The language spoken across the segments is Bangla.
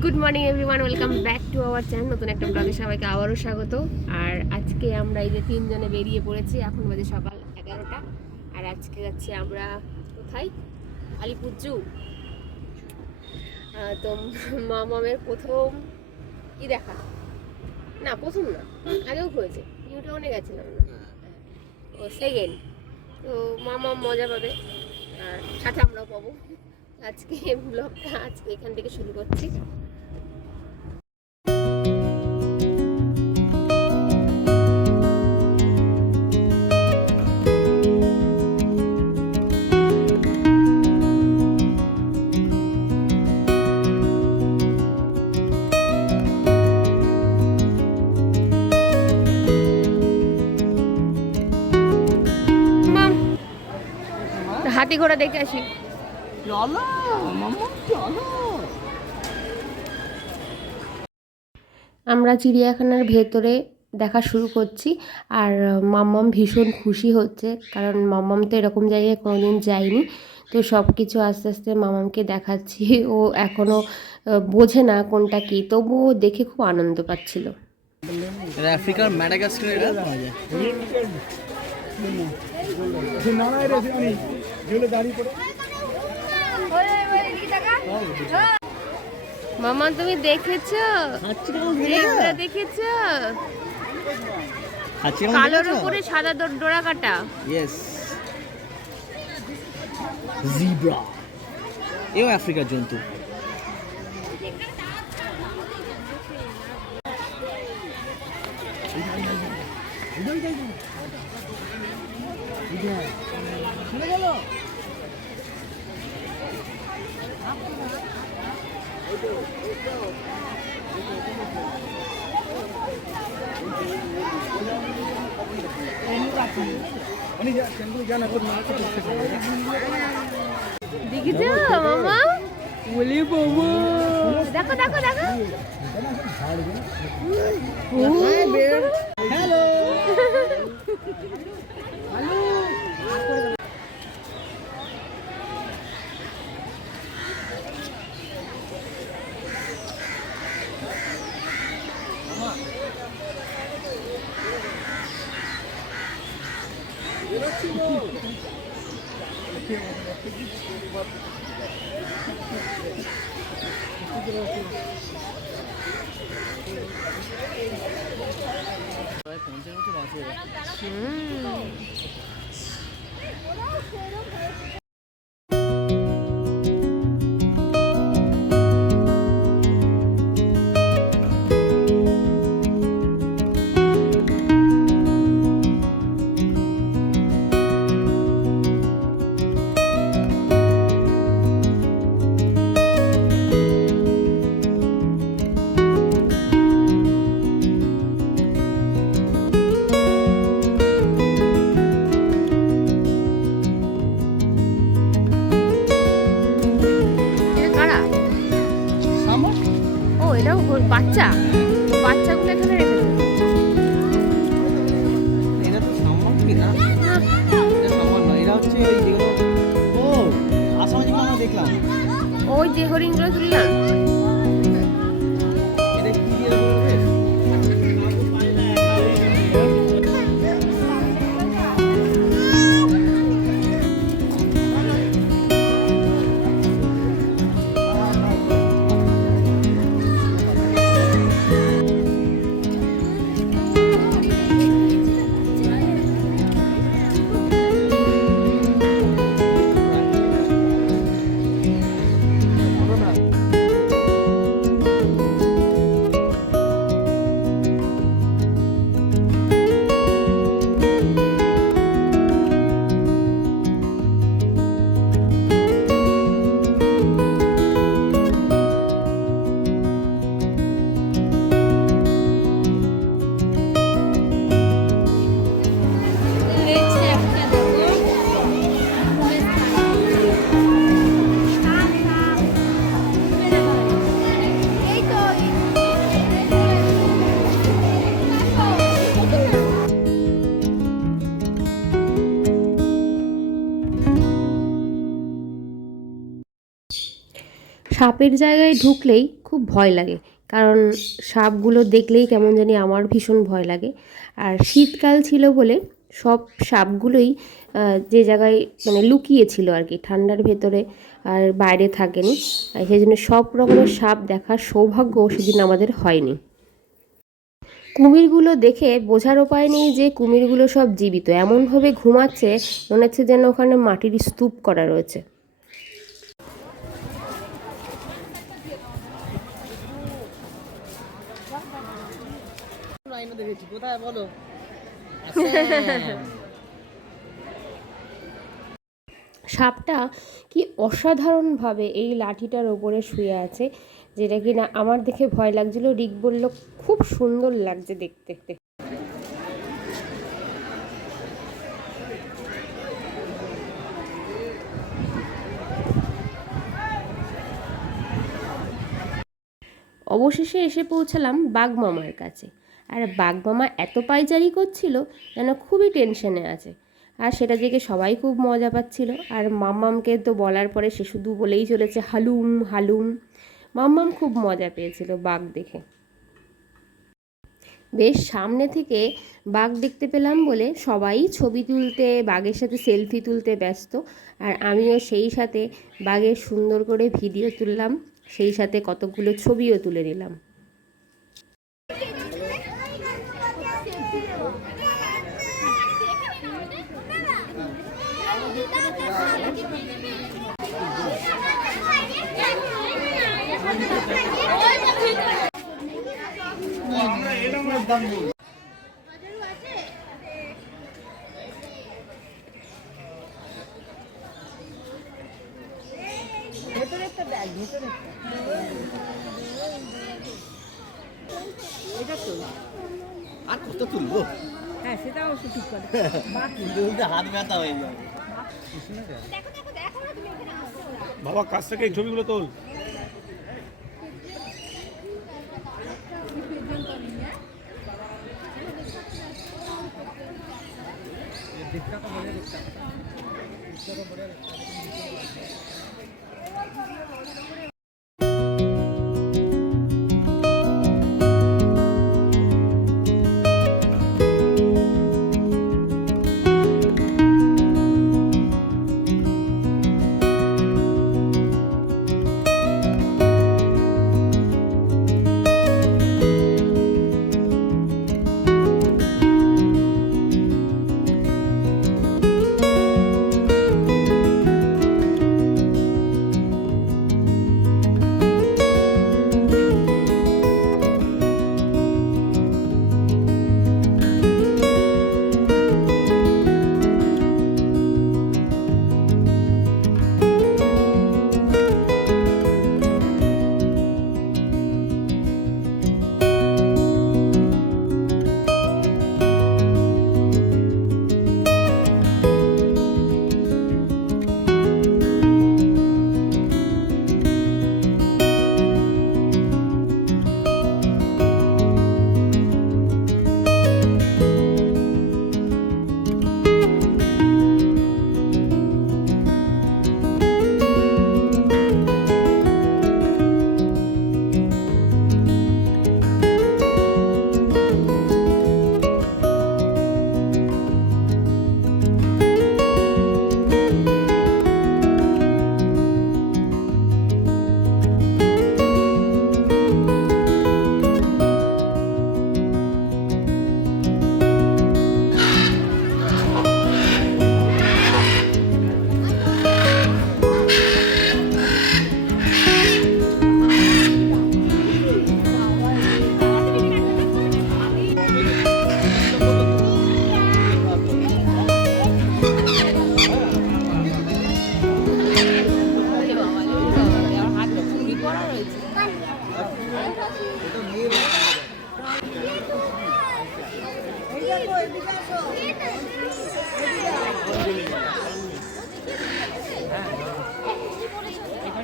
Good morning everyone welcome back to our channel নতুন একটা ব্লগে সবাইকে আবারও স্বাগত। আর আজকে আমরা এই যে তিনজনে বেরিয়ে পড়েছি এখন বাজে সকাল এগারোটা। আর আজকে যাচ্ছি আমরা কোথায়? আলিপুরজু আহ, তো মামামের প্রথম কি দেখা। না প্রথম না আগেও হয়েছে। নিউ টাউনে গেছিলাম না ও সেকেন্ড তো মামা মজা পাবে। আর সাথে আমরাও পাবো। আজকে ব্লগটা আজকে এখান থেকে শুরু করছি। হাতি ঘোড়া দেখে আসি। চলো চলো আমরা চিড়িয়াখানার ভেতরে দেখা শুরু করছি আর মাম্মাম ভীষণ খুশি হচ্ছে কারণ মাম্মাম তো এরকম জায়গায় কোনোদিন যায়নি। তো সব কিছু আস্তে আস্তে মামামকে দেখাচ্ছি। ও এখনও বোঝে না কোনটা কী। তবুও দেখে খুব আনন্দ পাচ্ছিল। আফ্রিকার ম্যাডাগাস্কার এটা? পাওয়া যায় মামা তুমি দেখেছ? দেখেছ? আচ্ছা কালোর উপরে সাদা ডোরা কাটা। ইয়েস জিব্রা এও আফ্রিকার জন্তু। দেখেছ মামা বলি বাবা দেখো দেখো দেখো হ্যালো পঞ্চের 子。嗯。嗯 এটাও বাচ্চা। বাচ্চাগুলো এখানে রেখে আমরা ওই যে হরিণগুলো তুললাম। সাপের জায়গায় ঢুকলেই খুব ভয় লাগে। কারণ সাপগুলো দেখলেই কেমন জানি আমার ভীষণ ভয় লাগে। আর শীতকাল ছিল বলে সব সাপগুলোই যে জায়গায় মানে লুকিয়ে ছিল আর কি ঠান্ডার ভেতরে আর বাইরে থাকেনি। সেই জন্য সব রকমের সাপ দেখার সৌভাগ্য সেদিন আমাদের হয়নি। কুমিরগুলো দেখে বোঝার উপায় নেই যে কুমিরগুলো সব জীবিত। এমনভাবে ঘুমাচ্ছে মনে হচ্ছে যেন ওখানে মাটির স্তূপ করা রয়েছে। কোথায় বলো? সাপটা কি অসাধারণভাবে এই লাঠিটার ওপরে শুয়ে আছে, যেটা কি না আমার দেখে ভয় লাগছিল। রিক বলল, খুব সুন্দর লাগছে দেখতে। অবশেষে এসে পৌঁছালাম বাঘমামার কাছে। আর বাঘমামা এত পাইচারি করছিল যেন খুবই টেনশনে আছে। আর সেটা দেখে সবাই খুব মজা পাচ্ছিল। আর মাম্মামকে তো বলার পরে সে শুধু বলেই চলেছে, হালুম হালুম। মাম্মাম খুব মজা পেয়েছিল বাঘ দেখে। বেশ, সামনে থেকে বাঘ দেখতে পেলাম বলে সবাই ছবি তুলতে, বাঘের সাথে সেলফি তুলতে ব্যস্ত। আর আমিও সেই সাথে বাঘের সুন্দর করে ভিডিও তুললাম। সেই সাথে কতগুলো ছবিও তুলে নিলাম। আর কত তুলবো? হ্যাঁ সেটা অবশ্য ঠিক করে। তুলতে তুলতে হাত ব্যথা হয়ে যাবে। বাবা কাছ থেকে এই ছবিগুলো তোল। 何?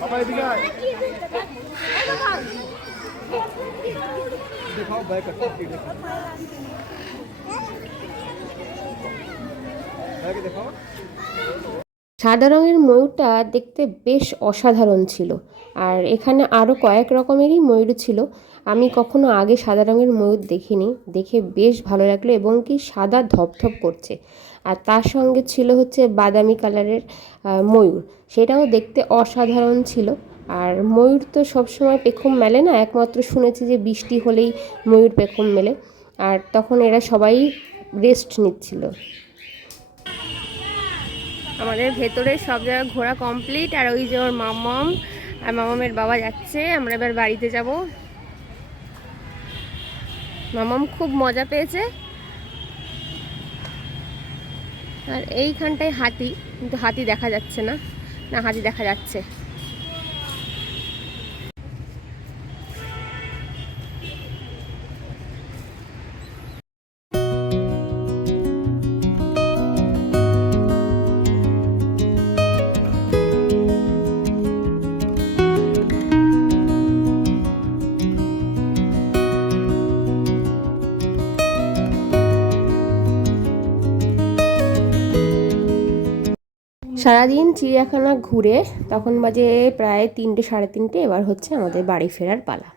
বাবা এদিকে আয়। দেখাও ব্যাগ একটা ব্যাগ দেখাও সাদা রঙের ময়ূরটা দেখতে বেশ অসাধারণ ছিল। আর এখানে আরও কয়েক রকমেরই ময়ূর ছিল। আমি কখনো আগে সাদা রঙের ময়ূর দেখিনি। দেখে বেশ ভালো লাগল এবং কি সাদা ধপধপ করছে। আর তার সঙ্গে ছিল হচ্ছে বাদামি কালারের ময়ূর। সেটাও দেখতে অসাধারণ ছিল। আর ময়ূর তো সবসময় পেখম মেলে না? একমাত্র শুনেছি যে বৃষ্টি হলেই ময়ূর পেখম মেলে। আর তখন এরা সবাই রেস্ট নিচ্ছিল। আমাদের ভেতরে সব জায়গা ঘোরা কমপ্লিট আর ওই যে ওর মামাম আর মামামের বাবা যাচ্ছে, আমরা এবার বাড়িতে যাব। মামাম খুব মজা পেয়েছে। আর এইখানটায় হাতি, কিন্তু হাতি দেখা যাচ্ছে না। না, হাতি দেখা যাচ্ছে। সারাদিন চিড়িয়াখানা ঘুরে তখন বাজে প্রায় তিনটে, সাড়ে তিনটে এবার হচ্ছে আমাদের বাড়ি ফেরার পালা।